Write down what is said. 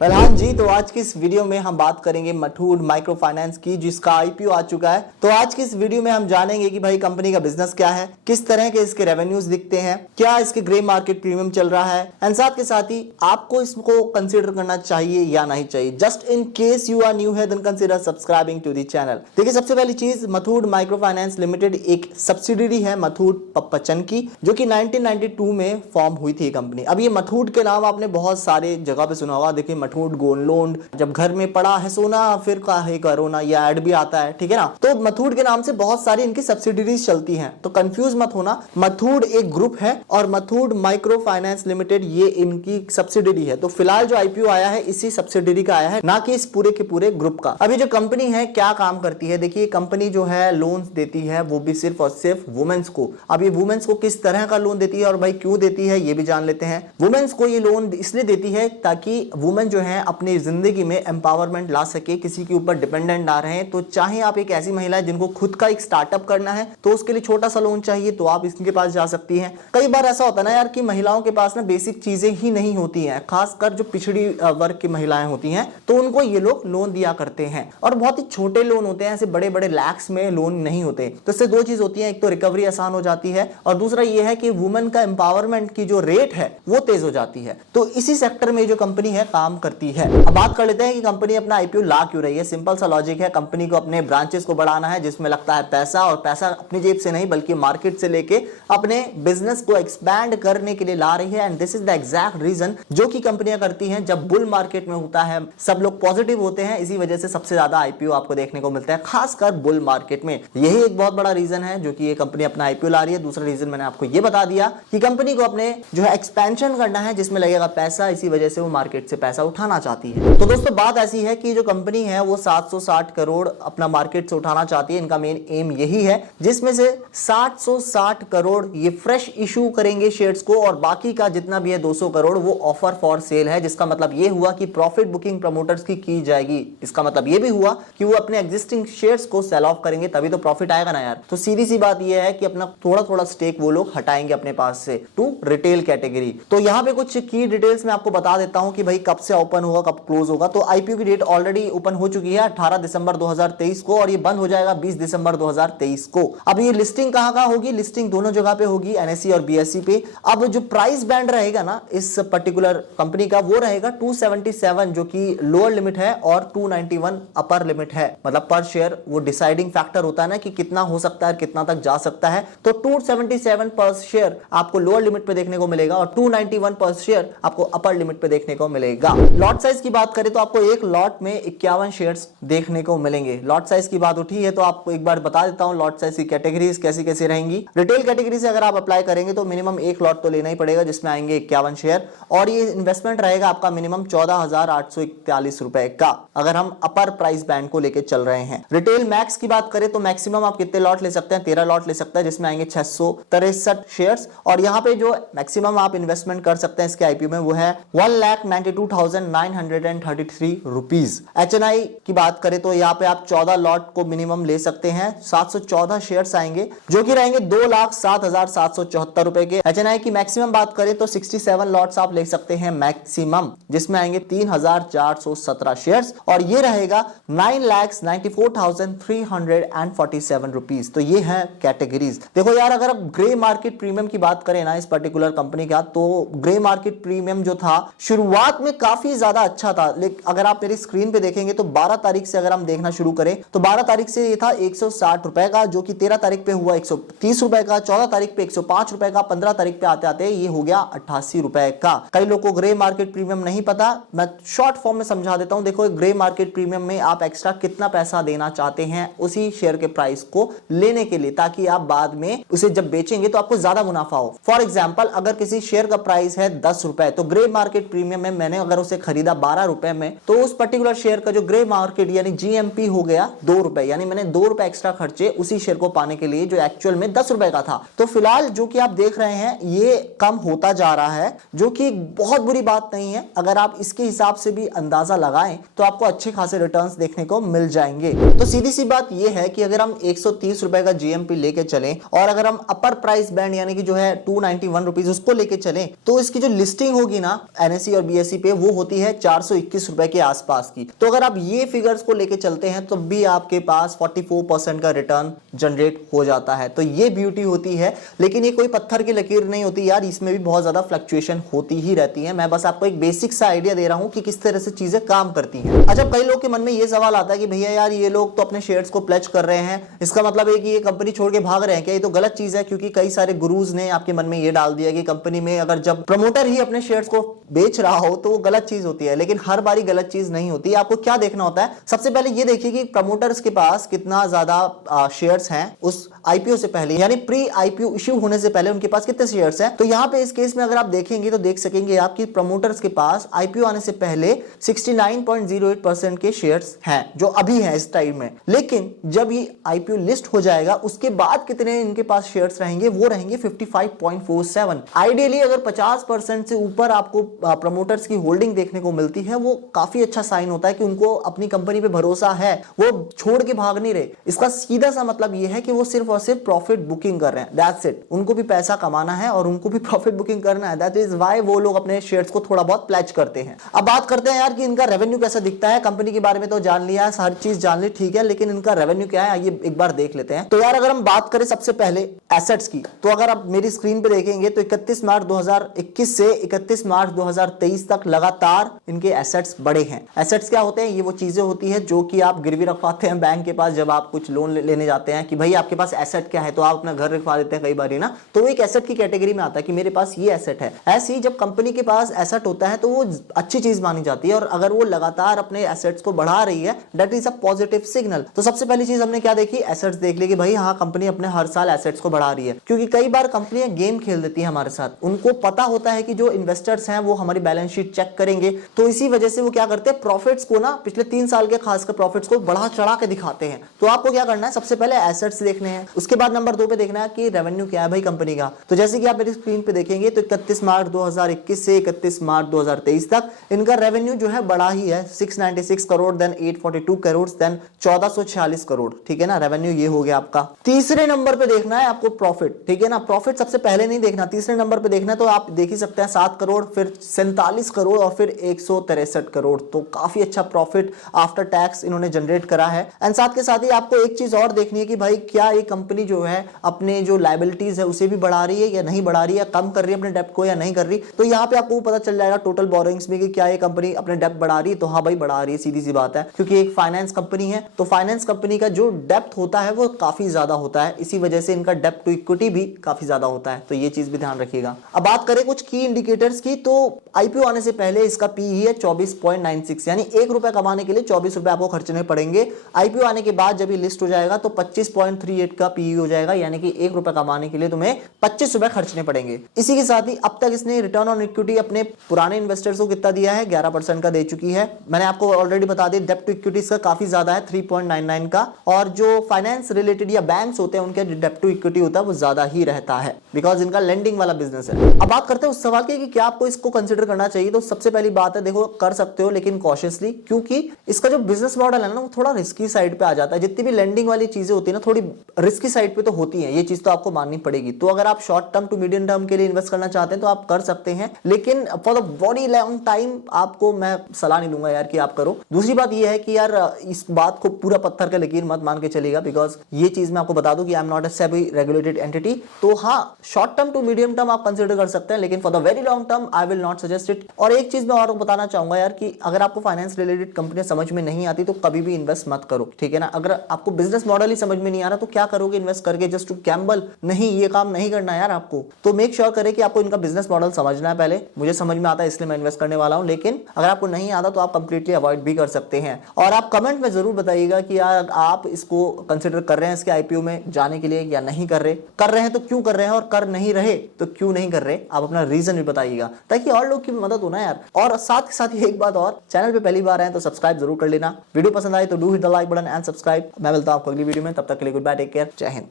हाँ जी, तो आज की इस वीडियो में हम बात करेंगे मठूर माइक्रो फाइनेंस की, जिसका आईपीओ आ चुका है। तो आज की इस वीडियो में हम जानेंगे कि भाई कंपनी का बिजनेस क्या है, किस तरह के इसके रेवेन्यूज दिखते हैं, क्या इसके ग्रे मार्केट प्रीमियम चल रहा है, एंड साथ के साथ ही आपको इसको कंसीडर करना चाहिए या नहीं चाहिए। Just in case you are new है then consider subscribing to the channel. देखिए, सबसे पहली चीज, मठूर माइक्रो फाइनेंस लिमिटेड एक सब्सिडरी है मठूर पप्पचन की, जो कि 1992 में फॉर्म हुई थी कंपनी। अब ये मठूर के नाम आपने बहुत सारे जगह पे सुना होगा। देखिए, मठूर गोल्ड लोन, जब घर में पड़ा है सोना फिर काहे करो ना, ये ऐड भी आता है, ठीक है ना। तो मठूर के नाम से बहुत सारी इनकी सब्सिडरीज चलती हैं, तो कंफ्यूज मत होना। मठूर एक ग्रुप है और मठूर माइक्रो फाइनेंस लिमिटेड ये इनकी सब्सिडरी है। तो फिलहाल जो आईपीओ आया है इसी सब्सिडरी का आया है, ना कि इस पूरे के पूरे ग्रुप का। अभी जो कंपनी है क्या काम करती है, देखिए कंपनी जो है लोन्स देती है, वो भी सिर्फ और सिर्फ वुमेन्स को। अब ये वुमेन्स को किस तरह का लोन देती है और भाई क्यों देती है ये भी जान लेते हैं। वुमेन्स को ये लोन इसलिए देती है ताकि वुमेन जो है अपनी जिंदगी में एम्पावरमेंट ला सके, किसी के ऊपर डिपेंडेंट ना रहे। तो चाहे आप एक ऐसी महिला है जिनको खुद का एक स्टार्टअप करना है, तो उसके लिए छोटा सा लोन चाहिए तो आप इसके पास जा सकती हैं। कई बार ऐसा होता है ना यार कि महिलाओं के पास ना बेसिक चीजें ही नहीं होती हैं, खासकर जो पिछड़ी वर्ग की महिलाएं होती हैं, तो उनको ये लोग लोन दिया करते हैं और बहुत ही छोटे लोन होते हैं, ऐसे बड़े बड़े लैक्स में लोन नहीं होते। तो इससे दो चीज होती है, एक तो रिकवरी आसान हो जाती है और दूसरा ये है कि वुमेन का एम्पावरमेंट की जो रेट है वो तेज हो जाती है। तो इसी सेक्टर में जो कंपनी है काम करती है। अब बात कर लेते हैं कि कंपनी अपना आईपीओ ला क्यों रही है। सिंपल सा लॉजिक है, कंपनी को अपने ब्रांचेस को बढ़ाना है, जिसमें लगता है पैसा, और पैसा अपनी जेब से नहीं बल्कि मार्केट से लेके अपने बिजनेस को एक्सपैंड करने के लिए ला रही है। And this is the exact reason जो कि कंपनियां करती हैं। जब बुल मार्केट में होता है सब लोग पॉजिटिव होते हैं, इसी वजह से सबसे ज्यादा आईपीओ आपको देखने को मिलता है, खासकर बुल मार्केट में। यही एक बहुत बड़ा रीजन है जो कि ये कंपनी अपना आईपीओ ला रही है। दूसरा रीजन मैंने आपको ये बता दिया कि कंपनी को अपने जो है एक्सपेंशन करना है, जिसमें लगेगा पैसा, इसी वजह से वो मार्केट से पैसा उठाना चाहती है। तो दोस्तों बात ऐसी है कि जो कंपनी है वो 760 करोड़ अपना मार्केट से उठाना चाहती है। इनका मेन एम यही है, जिसमें से 760 करोड़ ये फ्रेश इशू करेंगे शेयर्स को, और बाकी का जितना भी है 200 करोड़ वो ऑफर फॉर सेल है। जिसका मतलब ये हुआ कि प्रॉफिट बुकिंग प्रमोटर्स की जाएगी। इसका मतलब ये भी हुआ कि वो अपने एग्जिस्टिंग शेयर्स को सेल ऑफ करेंगे, तभी तो प्रॉफिट आएगा ना यार। तो सीधी सी बात ये है कि अपना थोड़ा थोड़ा स्टेक वो लोग हटाएंगे अपने पास से टू रिटेल कैटेगरी। तो यहां पे कुछ की डिटेल्स मैं आपको बता देता हूं कि भाई कब से ओपन होगा, कब क्लोज होगा। तो आईपीओ की डेट ऑलरेडी ओपन हो चुकी है 18 दिसंबर 2023 को, और ये बंद हो जाएगा 20 दिसंबर 2023 को। अब ये लिस्टिंग कहां होगी, लिस्टिंग दोनों जगह पे होगी, एनएसई और बीएसई पे। अब जो प्राइस बैंड रहेगा ना इस पर्टिकुलर कंपनी का, वो रहेगा 277 जो कि लोअर लिमिट है और 291 अपर लिमिट है। मतलब पर शेयर वो डिसाइडिंग फैक्टर होता है ना कि कितना हो सकता है, कितना तक जा सकता है। तो 277 पर शेयर आपको लोअर लिमिट पे देखने को मिलेगा और 291 पर शेयर आपको अपर लिमिट पे देखने को मिलेगा। लॉट साइज की बात करें तो आपको एक लॉट में 51 शेयर्स देखने को मिलेंगे। लॉट साइज की बात उठी है तो आपको एक बार बता देता हूं लॉट साइज की कैटेगरीज कैसी कैसी रहेंगी। रिटेल कैटेगरी से अगर आप अप्लाई करेंगे तो मिनिमम एक लॉट तो लेना ही पड़ेगा, जिसमें आएंगे 51 शेयर, और ये इन्वेस्टमेंट रहेगा आपका मिनिमम 14,841 रुपए का, अगर हम अपर प्राइस बैंड को लेकर चल रहे हैं। रिटेल मैक्स की बात करें तो मैक्सिमम आप कितने लॉट ले सकते हैं, 13 लॉट ले सकते हैं, जिसमें आएंगे 663 शेयर्स। और यहाँ पे जो मैक्सिमम आप इन्वेस्टमेंट कर सकते हैं इसके आईपीओ में वो है 1,92,933 रुपीज। एचएनआई की बात करें तो यहाँ पे आप 14 लॉट को मिनिमम ले सकते हैं, 714 शेयर्स आएंगे जो कि रहेंगे 2,07,774 रुपए के। एचएनआई की मैक्सिमम बात करें तो 67 लॉट्स आप ले सकते हैं मैक्सिमम, जिसमें आएंगे 3,417 शेयर्स, और ये रहेगा 9,94,347 रुपीज। तो ये है कैटेगरीज। देखो यार, अगर आप ग्रे मार्केट प्रीमियम की बात करें ना इस पर्टिकुलर कंपनी का, तो ग्रे मार्केट प्रीमियम जो था शुरुआत में काफी ज्यादा अच्छा था, लेकिन अगर आप मेरी स्क्रीन पे देखेंगे तो 12 तारीख से अगर हम देखना शुरू करें तो 12 तारीख से ये था 160 रुपए का, जो कि 13 तारीख पे हुआ 130 रुपए का, 14 तारीख पे 105 रुपए का, 15 तारीख पे आते आते ये हो गया 88 रुपए का। कई लोगों को ग्रे मार्केट प्रीमियम नहीं पता, मैं शॉर्ट फॉर्म में समझा देता हूं। देखो, ग्रे मार्केट प्रीमियम में आप एक्स्ट्रा कितना पैसा देना चाहते हैं उसी शेयर के प्राइस को लेने के लिए, ताकि आप बाद में उसे जब बेचेंगे तो आपको ज्यादा मुनाफा हो। फॉर एग्जाम्पल, अगर किसी शेयर का प्राइस है 10 रुपए, तो ग्रे मार्केट प्रीमियम में मैंने अगर उसे खरीदा 12 रुपए में, तो उस पर्टिकुलर शेयर का जो ग्रे मार्केट यानी जीएमपी हो गया 2 रुपए, यानी मैंने 2 रुपए एक्स्ट्रा खर्चे उसी शेयर को पाने के लिए जो एक्चुअल में 10 रुपए का था। तो फिलहाल जो कि आप देख रहे हैं ये कम होता जा रहा है, जो कि बहुत बुरी बात नहीं है। अगर आप इसके हिसाब से भी अंदाजा लगाएं तो आपको अच्छे खासे रिटर्न्स देखने को मिल जाएंगे। तो सीधी सी बात ये है कि अगर हम 130 रुपए का जीएमपी लेके चलें और अगर हम अपर प्राइस बैंड यानी कि जो है 291 रुपीज उसको लेके चलें, तो इसकी जो लिस्टिंग होगी ना एनएसई और बीएसई पे वो होती है 421 रुपए के आसपास की। तो अगर आप ये फिगर्स को लेके चलते हैं तो भी आपके पास 44% का रिटर्न जनरेट हो जाता है। तो ये ब्यूटी होती है, लेकिन ये कोई पत्थर की लकीर नहीं होती यार, इसमें भी बहुत ज्यादा फ्लक्चुएशन होती ही रहती है। मैं बस आपको एक बेसिक सा आइडिया दे रहा हूं कि किस तरह से चीजें काम करती हैं। अच्छा, कई लोग के मन में ये सवाल आता है कि भैया यार ये लोग तो अपने शेयर्स को प्लेज कर रहे हैं, इसका मतलब है कि ये कंपनी छोड़ के भाग रहे हैं क्या? ये तो गलत चीज है, क्योंकि कई सारे गुरुज ने आपके मन में ये डाल दिया कि कंपनी में अगर जब प्रमोटर ही अपने शेयर्स को बेच रहा हो तो वो गलत चीज होती है, लेकिन हर बारी गलत चीज नहीं होती। आपको क्या देखना होता है, सबसे पहले ये देखिए कि प्रमोटर्स के पास कितना ज्यादा शेयर्स हैं उस आईपीओ से पहले, यानी प्री आईपीओ इश्यू होने से पहले उनके पास कितने शेयर्स हैं। तो यहाँ पे इस केस में अगर आप देखेंगे तो देख सकेंगे आपकी प्रमोटर्स के पास आईपीओ आने से पहले 69.08% के शेयर्स हैं, जो अभी हैं इस टाइम में। लेकिन जब ये आईपीओ लिस्ट हो जाएगा उसके बाद कितने इनके पास शेयर्स रहेंगे, वो रहेंगे 55.47। आइडियली अगर 50% से ऊपर आपको प्रमोटर्स की होल्डिंग देखने को मिलती है, वो काफी अच्छा साइन होता है कि उनको अपनी कंपनी पे भरोसा है, वो छोड़ के भाग नहीं रहे। इसका सीधा सा मतलब ये है कि वो सिर्फ और सिर्फ प्रॉफिट बुकिंग कर रहे हैं, दैट्स इट। उनको भी पैसा कमाना है और उनको भी प्रॉफिट बुकिंग करना है, दैट इज व्हाई वो लोग अपने शेयर्स को थोड़ा बहुत प्लेज करते हैं। अब बात करते हैं यार कि इनका रेवेन्यू कैसा दिखता है। कंपनी के बारे में तो जान लिया, हर चीज जान ली, ठीक है, लेकिन इनका रेवेन्यू क्या है आइए एक बार देख लेते हैं। तो यार अगर हम बात करें सबसे पहले एसेट्स की, तो अगर आप मेरी स्क्रीन पे देखेंगे तो 31 मार्च 2021 से 31 मार्च 2023 तक लगातार इनके एसेट्स बढ़े हैं। एसेट्स क्या होते हैं? ये वो चीजें होती है जो कि आप गिरवी रखवाते हैं बैंक के पास जब आप कुछ लोन लेने जाते हैं कि भाई आपके पास एसेट क्या है, तो आप अपना घर रखवा देते हैं कई बार ना, तो वो एक एसेट की कैटेगरी में आता है कि मेरे पास ये एसेट है। ऐसे ही जब कंपनी के पास एसेट होता है तो वो अच्छी चीज मानी जाती है, और अगर वो लगातार अपने एसेट्स को बढ़ा रही है that is a positive signal. तो सबसे पहली चीज हमने क्या देखी, एसेट्स देख ली कि भाई हाँ कंपनी अपने हर साल एसेट्स को बढ़ा रही है, क्योंकि कई बार कंपनियां गेम खेल देती है हमारे साथ। उनको पता होता है कि जो इन्वेस्टर्स हैं वो हमारी बैलेंस शीट चेक करेंगे, तो इसी वजह से वो क्या करते हैं, प्रॉफिट्स को ना पिछले 3 साल के खासकर प्रॉफिट्स को बढ़ा चढ़ा के दिखाते हैं। तो आपको क्या करना है, सबसे पहले एसेट्स देखने हैं, उसके बाद नंबर 2 पे देखना है कि रेवेन्यू क्या है भाई कंपनी का। तो जैसे कि आप मेरी स्क्रीन पे देखेंगे तो 31 मार्च 2021 से 31 मार्च 2023 तक इनका रेवेन्यू जो है बड़ा ही है, 696 करोड़, देन 842 करोड़, देन 1446 करोड़, ठीक है ना। रेवेन्यू ये हो गया आपका। तीसरे नंबर पे देखना है आपको प्रॉफिट, ठीक है ना। प्रॉफिट सबसे पहले नहीं देखना, तीसरे नंबर पे देखना है। तो आप देख ही सकते हैं 7 करोड़, फिर 47 करोड़ और फिर 163 करोड़। तो काफी अच्छा प्रॉफिट आफ्टर टैक्स इन्होंने जनरेट करा है। एंड साथ के साथ ही आपको एक चीज और देखनी है कि भाई क्या ये कंपनी जो है अपने जो लायबिलिटीज है उसे भी बढ़ा रही है या नहीं बढ़ा रही है, कम कर रही है अपने डेप्ट को या नहीं कर रही। तो यहाँ पे आपको पता चल जाएगा टोटल बोरोइंग्स में कि क्या ये कंपनी अपने डेप्ट बढ़ा रही है। तो हाँ भाई बढ़ा रही है, सीधी सी बात है, क्योंकि एक फाइनेंस कंपनी है तो फाइनेंस कंपनी का जो डेप्थ होता है वो काफी ज्यादा होता है, इसी वजह से इनका डेप्ट टू इक्विटी भी काफी ज्यादा होता है। तो ये चीज भी ध्यान रखिएगा। अब बात करें कुछ की इंडिकेटर्स की, तो आईपीओ आने से पहले इसका पीई है 24.96, यानी 1 रुपए कमाने के लिए 24 रुपए आपको खर्चने पड़ेंगे। आईपीओ आने के बाद जब ये लिस्ट हो जाएगा तो 25.38 का पीई हो जाएगा, यानी कि 1 रुपए कमाने के लिए तुम्हें 25 रुपए खर्चने पड़ेंगे। इसी के साथ ही अब तक इसने रिटर्न ऑन इक्विटी अपने पुराने इन्वेस्टर्स को कितना दिया है, 11% का दे चुकी है। मैंने आपको ऑलरेडी बता दिया डेप्ट टू इक्विटी इसका काफी ज्यादा है, 3.99 का, और जो फाइनेंस रिलेटेड या बैंक्स होते हैं उनके डेप्ट टू इक्विटी होता है वो ज्यादा ही रहता है, बिकॉज इनका लेंडिंग वाला बिजनेस है। अब बात करते हैं उस सवाल की कि क्या आपको इसको कंसिडर करना चाहिए। तो सबसे पहली बात है देखो, कर सकते हो लेकिन कॉशियसली, क्योंकि इसका जो बिजनेस मॉडल है ना वो थोड़ा रिस्की साइड पे आ जाता है। जितनी भी लेंडिंग वाली चीजें होती है ना थोड़ी रिस्की साइड पे तो होती है, ये चीज तो आपको माननी पड़ेगी। तो अगर आप short term to medium term के लिए इन्वेस्ट करना चाहते हैं तो आप कर सकते हैं, लेकिन for the very long time आपको मैं सलाह नहीं दूंगा यार कि आप करो। दूसरी बात ये है कि यार इस बात को पूरा पत्थर का लकीर मत मान के चलेगा, बिकॉज ये चीज मैं आपको बता दूं कि I am not a SEBI regulated entity. तो हाँ, short term to medium term आप कंसिडर कर सकते हैं, लेकिन for the very long term I will not suggest it. और एक चीज मैं और बताना चाहूंगा यार कि अगर आपको फाइनेंस रिलेटेड कंपनियां समझ में नहीं आती तो कभी भी इन्वेस्ट मत करो, ठीक है ना। अगर आपको बिजनेस मॉडल ही समझ में नहीं आ रहा तो क्या करोगे इन्वेस्ट करके, जस्ट टू गैम्बल? नहीं, ये काम नहीं करना यार आपको। तो मेक श्योर करें कि आपको इनका बिजनेस मॉडल समझना है पहले। मुझे समझ में आता है इसलिए मैं इन्वेस्ट करने वाला हूं, लेकिन अगर आपको नहीं आता तो आप कंप्लीटली अवॉइड भी कर सकते हैं। और आप कमेंट में जरूर बताइएगा कि यार आप इसको कंसिडर कर रहे हैं इसके आईपीओ में जाने के लिए या नहीं कर रहे हैं तो क्यों कर रहे हैं, और कर नहीं रहे तो क्यों नहीं कर रहे, आप अपना रीजन भी बताइएगा ताकि और लोग की मदद हो ना यार। और साथ ही साथ एक बात और, चैनल पे पहली बार आए तो सब्सक्राइब जरूर कर लेना। वीडियो पसंद आए तो do hit the like button and subscribe. मैं मिलता हूं आपको अगली वीडियो में, तब तक के लिए गुड बाय, टेक केयर, जय हिंद।